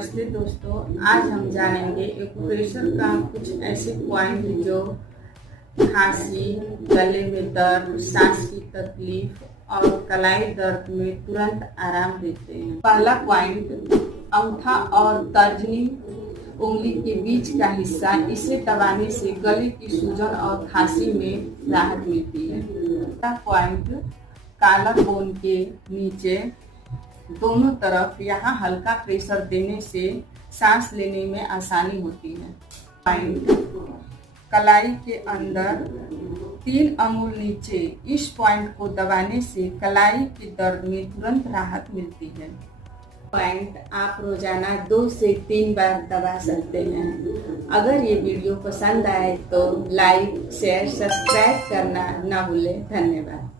नमस्ते दोस्तों, आज हम जानेंगे एक्यूप्रेशर का कुछ ऐसे पॉइंट जो खांसी, गले में दर्द, सांस की तकलीफ और कलाई दर्द में तुरंत आराम देते हैं। पहला पॉइंट, अंगूठा और तर्जनी उंगली के बीच का हिस्सा, इसे दबाने से गले की सूजन और खांसी में राहत मिलती है। दूसरा पॉइंट, कॉलर बोन के नीचे दोनों तरफ, यहाँ हल्का प्रेशर देने से सांस लेने में आसानी होती है। पॉइंट, कलाई के अंदर 3 अंगुल नीचे, इस पॉइंट को दबाने से कलाई के दर्द में तुरंत राहत मिलती है। पॉइंट आप रोजाना 2 से 3 बार दबा सकते हैं। अगर ये वीडियो पसंद आए तो लाइक, शेयर, सब्सक्राइब करना ना भूलें। धन्यवाद।